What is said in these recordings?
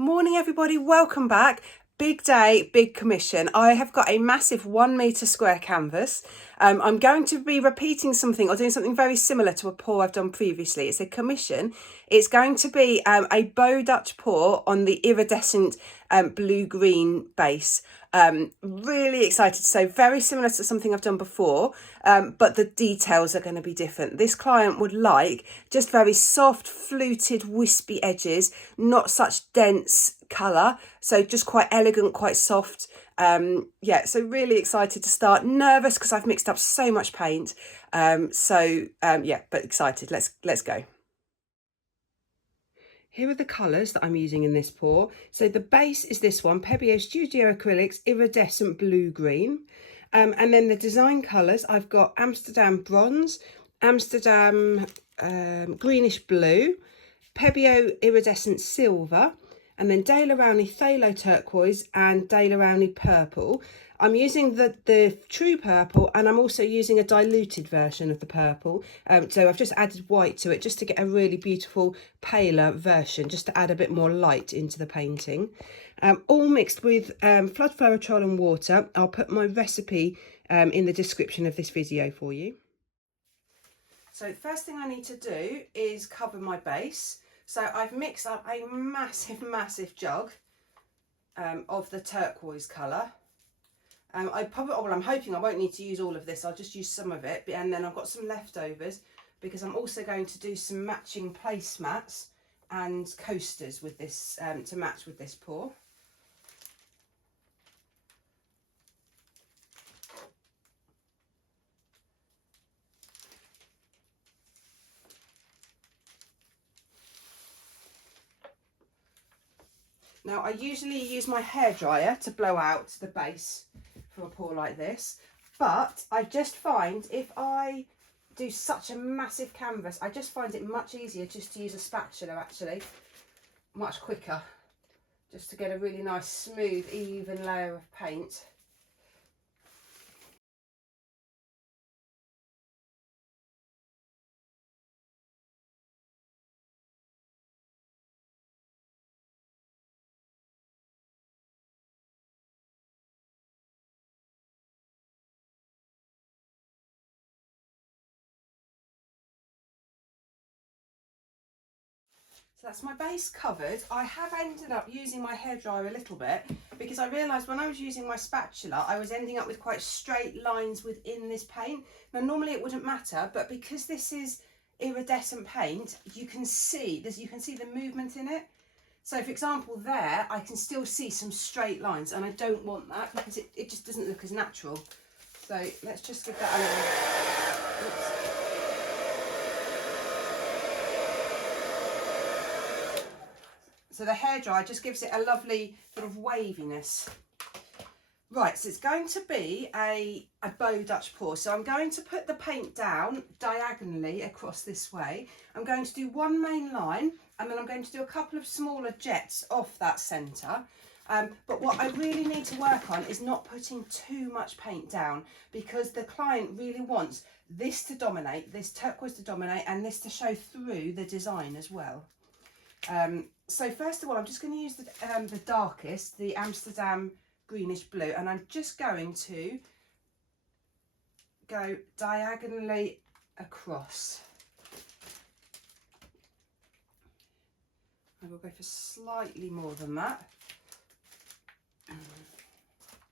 Morning everybody, welcome back. Big day, big commission. I have got a massive 1 metre square canvas. I'm going to be repeating something or doing something very similar to a pour I've done previously. It's a commission. It's going to be a bow Dutch pour on the iridescent blue-green base. Really excited. So very similar to something I've done before, but the details are going to be different. This client would like just very soft, fluted, wispy edges, not such dense colour. So just quite elegant, quite soft. Yeah, so really excited to start. Nervous because I've mixed up so much paint. Yeah, but excited. Let's go. Here are the colours that I'm using in this pour. So the base is this one, Pebeo Studio Acrylics Iridescent Blue Green. And then the design colours, I've got Amsterdam Bronze, Amsterdam Greenish Blue, Pebeo Iridescent Silver, and then Dale Arowney Phthalo Turquoise and Dale Arowney Purple. I'm using the true purple, and I'm also using a diluted version of the purple. So I've just added white to it just to get a really beautiful paler version, just to add a bit more light into the painting. All mixed with floetrol and water. I'll put my recipe in the description of this video for you. So the first thing I need to do is cover my base. So I've mixed up a massive jug of the turquoise colour. I'm hoping I won't need to use all of this. I'll just use some of it, and then I've got some leftovers because I'm also going to do some matching placemats and coasters with this to match with this pour. Now I usually use my hairdryer to blow out the base for a pour like this, but I just find if I do such a massive canvas, I just find it much easier just to use a spatula, actually, much quicker, just to get a really nice smooth even layer of paint. So that's my base covered. I have ended up using my hairdryer a little bit because I realised when I was using my spatula, I was ending up with quite straight lines within this paint. Now, normally it wouldn't matter, but because this is iridescent paint, you can see the movement in it. So for example, there, I can still see some straight lines, and I don't want that because it just doesn't look as natural. So let's just give that a little, oops. So the hairdryer just gives it a lovely sort of waviness. Right, so it's going to be a bow Dutch pour. So I'm going to put the paint down diagonally across this way. I'm going to do one main line, and then I'm going to do a couple of smaller jets off that centre. But what I really need to work on is not putting too much paint down, because the client really wants this to dominate, this turquoise to dominate, and this to show through the design as well. So first of all, I'm just going to use the darkest, the Amsterdam Greenish Blue, and I'm just going to go diagonally across. I will go for slightly more than that.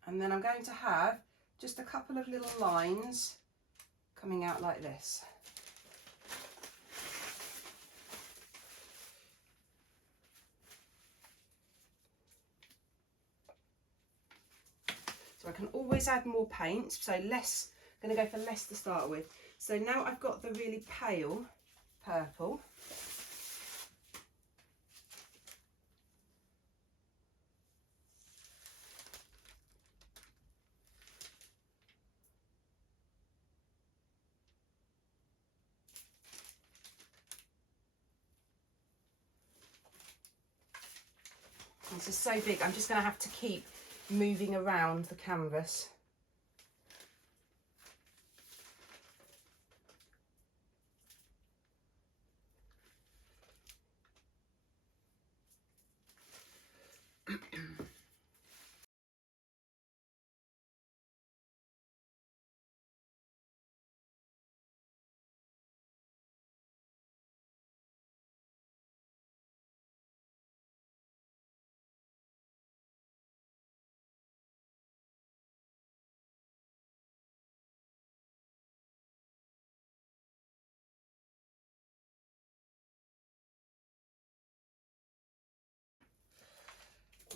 And then I'm going to have just a couple of little lines coming out like this. So I can always add more paint, so less, I'm going to go for less to start with. So now I've got the really pale purple. This is so big, I'm just going to have to keep moving around the canvas.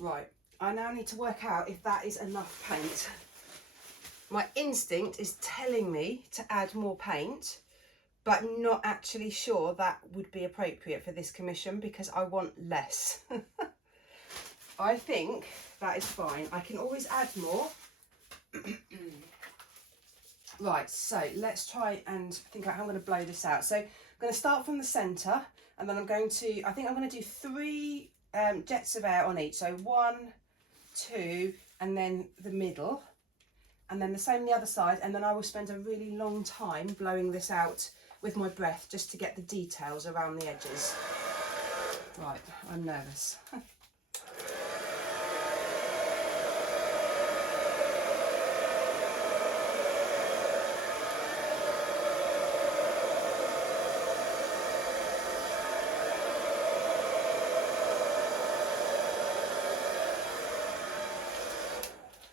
Right, I now need to work out if that is enough paint. My instinct is telling me to add more paint, but not actually sure that would be appropriate for this commission because I want less. I think that is fine. I can always add more. Right, so let's try and think about how I'm going to blow this out. So I'm going to start from the centre, and then I think I'm going to do 3 jets of air on each. So 1, 2, and then the middle. And then the same the other side, and then I will spend a really long time blowing this out with my breath just to get the details around the edges. Right, I'm nervous.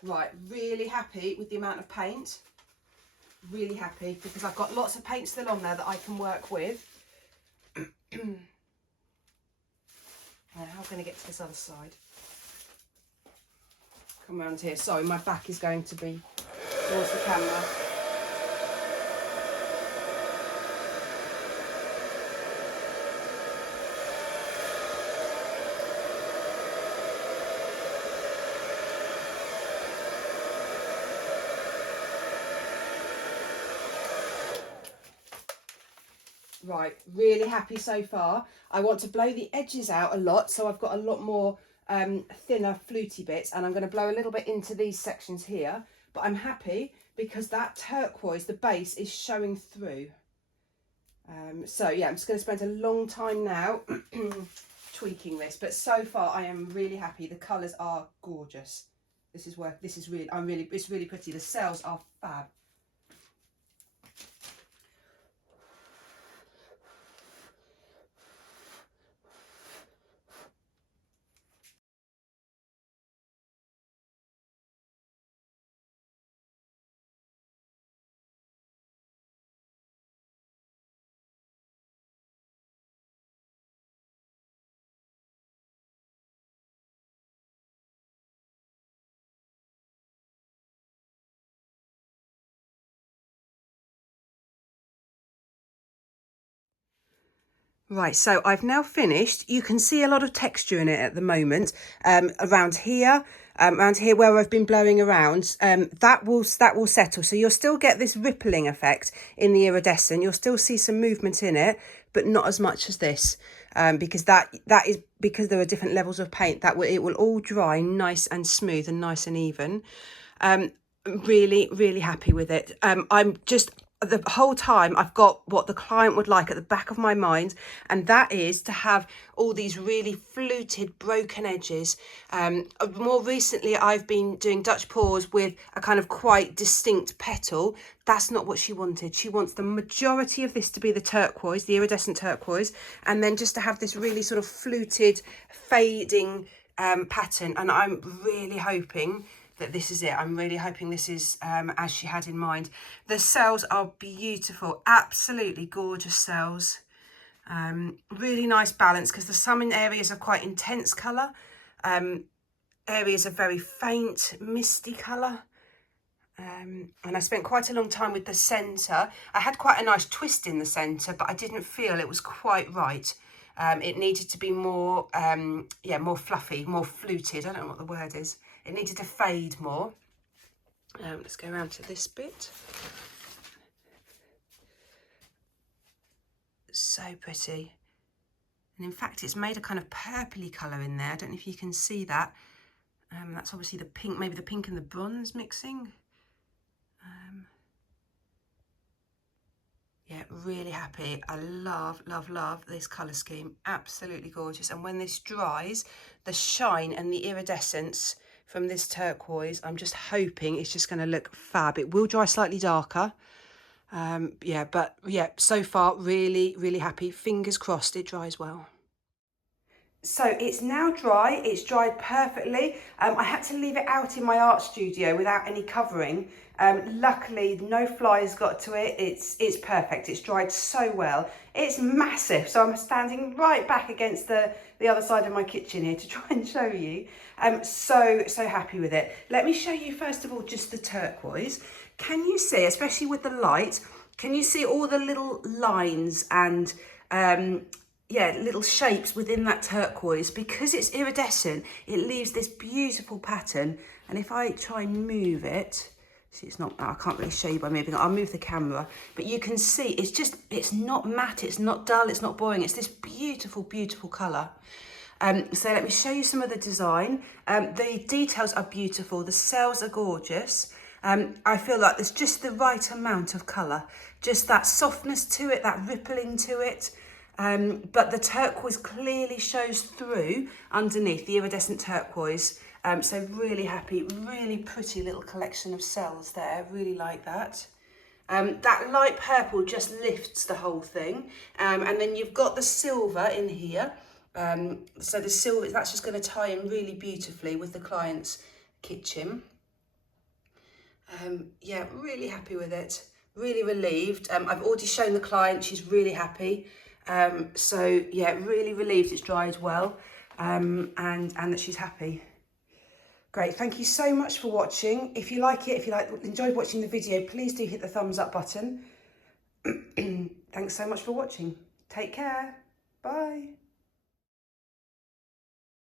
Right, really happy with the amount of paint. Really happy because I've got lots of paint still on there that I can work with. Right, how am I going to get to this other side? Come around here. Sorry, my back is going to be towards the camera. Right, really happy so far. I want to blow the edges out a lot, so I've got a lot more thinner fluty bits, and I'm going to blow a little bit into these sections here, but I'm happy because that turquoise, the base, is showing through. So yeah, I'm just going to spend a long time now tweaking this, but so far I am really happy. The colours are gorgeous. It's really pretty. The cells are fab. Right, so I've now finished. You can see a lot of texture in it at the moment. Around here where I've been blowing around, that will settle. So you'll still get this rippling effect in the iridescent. You'll still see some movement in it, but not as much as this, because that is because there are different levels of paint. It will all dry nice and smooth and nice and even. Really, really happy with it. The whole time I've got what the client would like at the back of my mind, and that is to have all these really fluted broken edges. More recently I've been doing Dutch paws with a kind of quite distinct petal. That's not what she wanted. She wants the majority of this to be the turquoise, the iridescent turquoise, and then just to have this really sort of fluted fading pattern. And I'm really hoping that this is it. I'm really hoping this is as she had in mind. The cells are beautiful, absolutely gorgeous cells. Really nice balance because there's some in areas of quite intense colour, areas of very faint misty colour. And I spent quite a long time with the centre. I had quite a nice twist in the centre, but I didn't feel it was quite right. It needed to be more, more fluffy, more fluted. I don't know what the word is. It needed to fade more. Let's go around to this bit. So pretty. And in fact, it's made a kind of purpley colour in there. I don't know if you can see that. That's obviously the pink, maybe the pink and the bronze mixing. Yeah, really happy. I love, love, love this colour scheme. Absolutely gorgeous. And when this dries, the shine and the iridescence from this turquoise, I'm just hoping it's just going to look fab. It will dry slightly darker. So far, really, really happy. Fingers crossed it dries well. So it's now dry, it's dried perfectly. I had to leave it out in my art studio without any covering. Luckily, no flies got to it. It's perfect, it's dried so well. It's massive, so I'm standing right back against the other side of my kitchen here to try and show you. I'm so happy with it. Let me show you first of all just the turquoise. Can you see, especially with the light, can you see all the little lines and yeah, little shapes within that turquoise? Because it's iridescent, it leaves this beautiful pattern. And if I try and move it, see, it's not, I can't really show you by moving it. I'll move the camera, but you can see it's not matte, it's not dull, it's not boring. It's this beautiful, beautiful colour. So let me show you some of the design. The details are beautiful. The cells are gorgeous. I feel like there's just the right amount of colour, just that softness to it, that rippling to it. But the turquoise clearly shows through underneath, the iridescent turquoise. So really happy, really pretty little collection of cells there. Really like that. That light purple just lifts the whole thing. And then you've got the silver in here. So the silver, that's just going to tie in really beautifully with the client's kitchen. Yeah, really happy with it. Really relieved. I've already shown the client, she's really happy. So yeah, really relieved it's dried well, and that she's happy. Great, thank you so much for watching. If you like it, enjoyed watching the video, please do hit the thumbs up button. Thanks so much for watching. Take care. Bye.